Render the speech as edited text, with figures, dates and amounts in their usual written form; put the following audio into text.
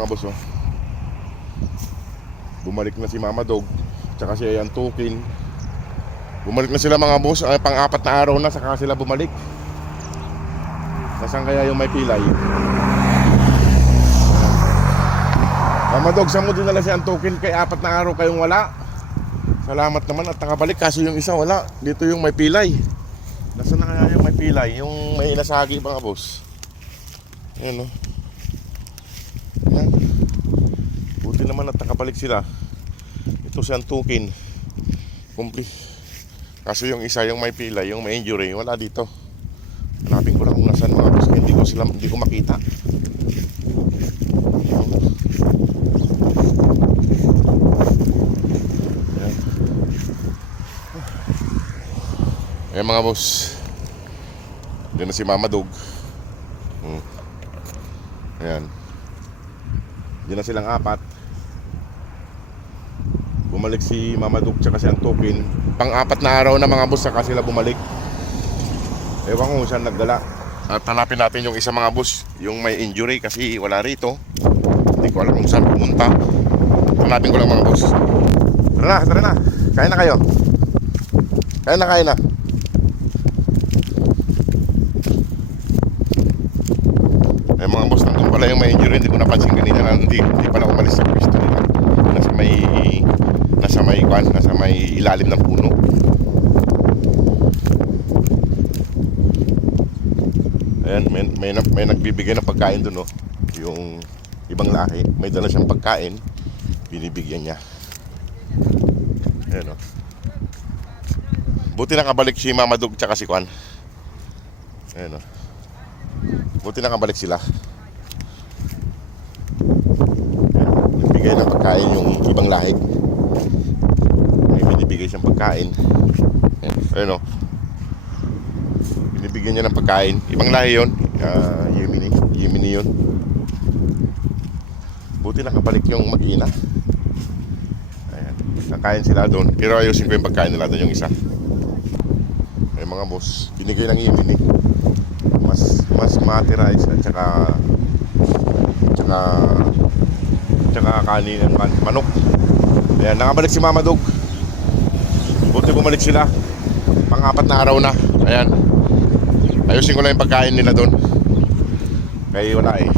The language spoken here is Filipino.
mga boss, oh. Bumalik na si Mama Dog, tsaka si Antukin. Bumalik na sila mga boss, pang-apat na araw na saka sila bumalik. Nasaan kaya yung may pilay? Mama Dog, saan mo dinala si Antukin? Kay apat na araw kayong wala. Salamat naman at nakabalik, kasi yung isa wala. Dito yung may pilay. Nasaan na kaya yung may pilay? Yung may nasagi mga boss. Ayan, oh. Ayan. Buti naman at nakabalik sila. Ito si Antukin. Kaso yung isa, yung may pilay, yung may injury, wala dito. Hanapin ko lang kung nasaan mga boss. Hindi ko makita. Ayan mga boss. Diyan na si Mama Dog. Ayan. Diyan na silang apat. Bumalik si Mama Dog tsaka si Antukin. Pang-apat na araw na mga boss saka sila bumalik. Ewan ko kung saan nagdala. At hanapin natin yung isa mga boss, yung may injury kasi wala rito. Hindi ko alam kung saan pumunta. Hanapin ko lang mga boss. Tara na. Kain na kayo. Kain na. Eh mga boss, nandun pala yung may injury. Hindi ko napansin kanina na hindi pala umalis sa pwesto nila. Nasa may ilalim ng puno. Ayan, may nagbibigay ng pagkain dun, no? Yung ibang lahi, may dala siyang pagkain, binibigyan niya. Ayan, no? Buti nakabalik si Mama Dog tsaka si Kwan. Ayan, no? Buti nakabalik sila. Nagbigay ng pagkain yung ibang lahi. May binibigay siyang pagkain. Ayan, no? Binibigyan niya ng pagkain. Ibang lahi yun. Yemeni yun. Buti nakabalik yung mag-ina. Ayan. Nakain sila doon. Pero ayusin ko yung pagkain nila doon yung isa. Ay mga boss, binigay ng Yemeni. Mas mati-rice at tsaka kanin and manok. Ayan, nakabalik si Mama Dog. Buti bumalik sila. Pang-apat na araw na. Ayan. Ayusin ko lang yung pagkain nila doon. Kaya wala eh.